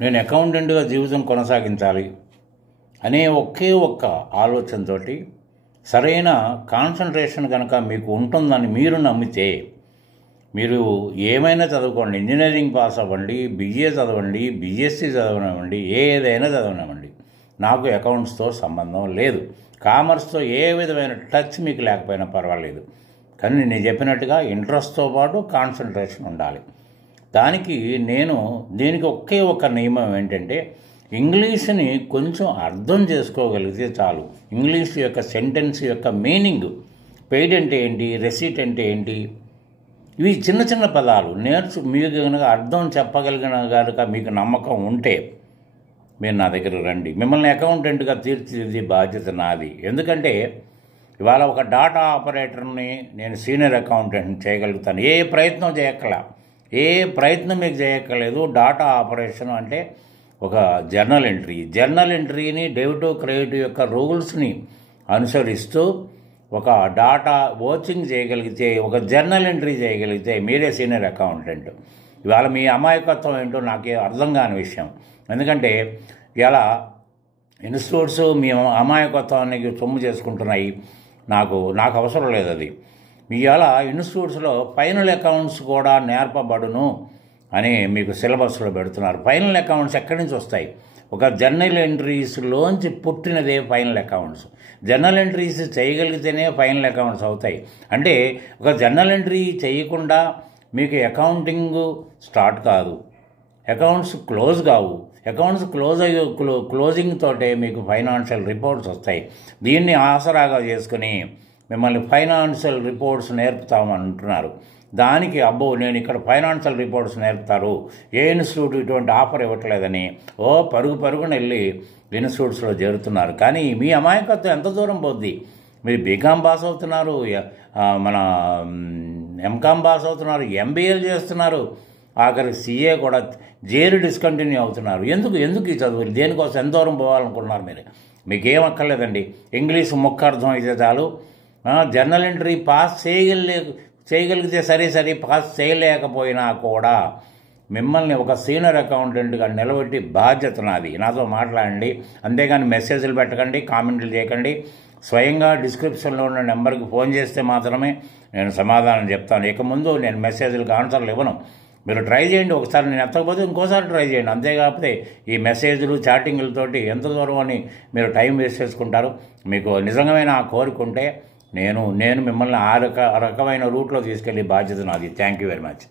నేను అకౌంటెంట్గా జీవితం కొనసాగించాలి అనే ఒకే ఒక్క ఆలోచనతో సరైన కాన్సన్ట్రేషన్ కనుక మీకు ఉంటుందని మీరు నమ్మితే మీరు ఏమైనా చదువుకోండి, ఇంజనీరింగ్ పాస్ అవ్వండి, BA చదవండి, BSc చదవనివ్వండి, ఏదైనా చదవనివ్వండి, నాకు అకౌంట్స్తో సంబంధం లేదు. కామర్స్తో ఏ విధమైన టచ్ మీకు లేకపోయినా పర్వాలేదు. కానీ నేను చెప్పినట్టుగా ఇంట్రెస్ట్తో పాటు కాన్సన్ట్రేషన్ ఉండాలి. దీనికి ఒకే ఒక నియమం ఏంటంటే ఇంగ్లీష్ని కొంచెం అర్థం చేసుకోగలిగితే చాలు. ఇంగ్లీష్ యొక్క సెంటెన్స్ యొక్క మీనింగ్, పెయిడ్ అంటే ఏంటి, రెసీట్ అంటే ఏంటి, ఇవి చిన్న చిన్న పదాలు మీకు కనుక అర్థం చెప్పగలిగిన కనుక మీకు నమ్మకం ఉంటే మీరు నా దగ్గర రండి. మిమ్మల్ని అకౌంటెంట్గా తీర్చిదిద్దే బాధ్యత నాది. ఎందుకంటే ఇవాళ ఒక డాటా ఆపరేటర్ని నేను సీనియర్ అకౌంటెంట్ని చేయగలుగుతాను. ఏ ప్రయత్నం మీకు చేయక్కర్లేదు. డాటా ఆపరేషన్ అంటే ఒక జర్నల్ ఎంట్రీని డెబిట్ క్రెడిట్ యొక్క రూల్స్ని అనుసరిస్తూ ఒక డాటా వాచింగ్ చేయగలిగితే, ఒక జర్నల్ ఎంట్రీ చేయగలిగితే మీరే సీనియర్ అకౌంటెంట్. ఇవాళ మీ అమాయకత్వం ఏంటో నాకే అర్థం కాని విషయం. ఎందుకంటే ఇలా ఇన్స్టిట్యూట్స్ మీ అమాయకత్వానికి సొమ్ము చేసుకుంటున్నాయి. నాకు అవసరం లేదు అది. ఇవాళ ఇన్స్టిట్యూట్స్లో ఫైనల్ అకౌంట్స్ కూడా నేర్పబడును అని మీకు సిలబస్లో పెడుతున్నారు. ఫైనల్ అకౌంట్స్ ఎక్కడి నుంచి వస్తాయి? ఒక జర్నల్ ఎంట్రీస్లోంచి పుట్టినదే ఫైనల్ అకౌంట్స్. జర్నల్ ఎంట్రీస్ చేయగలిగితేనే ఫైనల్ అకౌంట్స్ అవుతాయి. అంటే ఒక జర్నల్ ఎంట్రీ చేయకుండా మీకు అకౌంటింగ్ స్టార్ట్ కాదు, అకౌంట్స్ క్లోజ్ కావు. అకౌంట్స్ క్లోజింగ్ తోటే మీకు ఫైనాన్షియల్ రిపోర్ట్స్ వస్తాయి. దీన్ని ఆసరాగా చేసుకుని మిమ్మల్ని ఫైనాన్షియల్ రిపోర్ట్స్ నేర్పుతామంటున్నారు. దానికి నేను ఇక్కడ ఫైనాన్షియల్ రిపోర్ట్స్ నేర్పుతారు, ఏ ఇన్స్టిట్యూట్ ఇటువంటి ఆఫర్ ఇవ్వట్లేదని పరుగున వెళ్ళి ఇన్స్టిట్యూట్స్లో చేరుతున్నారు. కానీ మీ అమాయకత్వం ఎంత దూరం పోద్ది? మీరు బీకామ్ పాస్ అవుతున్నారు, మన ఎంకామ్ పాస్ అవుతున్నారు, MBAలు చేస్తున్నారు, ఆఖరికి CA కూడా జేరు డిస్కంటిన్యూ అవుతున్నారు. ఎందుకు ఈ చదువులు? దేనికోసం ఎంత దూరం పోవాలనుకుంటున్నారు మీరు? మీకేం అక్కర్లేదండి. ఇంగ్లీష్ ముక్క అర్థం అయితే చాలు. జర్నల్ ఎంట్రీ పాస్ చేయగలిగితే సరే, పాస్ చేయలేకపోయినా కూడా మిమ్మల్ని ఒక సీనియర్ అకౌంటెంట్గా నిలబెట్టి బాధ్యత నాది. నాతో మాట్లాడండి. అంతేగాని మెసేజ్లు పెట్టకండి, కామెంట్లు చేయకండి. స్వయంగా డిస్క్రిప్షన్లో ఉన్న నెంబర్కి ఫోన్ చేస్తే మాత్రమే నేను సమాధానం చెప్తాను. ఇక ముందు నేను మెసేజ్లకు ఆన్సర్లు ఇవ్వను. మీరు ట్రై చేయండి. ఒకసారి నేను ఎత్తకపోతే ఇంకోసారి ట్రై చేయండి. అంతేకాకపోతే ఈ మెసేజ్లు చాటింగ్లతోటి ఎంత దూరం అని మీరు టైం వేస్ట్ చేసుకుంటారు. మీకు నిజమైన ఆ కోరిక ఉంటే నేను మిమ్మల్ని ఆ రకమైన రూట్లో తీసుకెళ్లే బాధ్యత నాది. Thank you very much.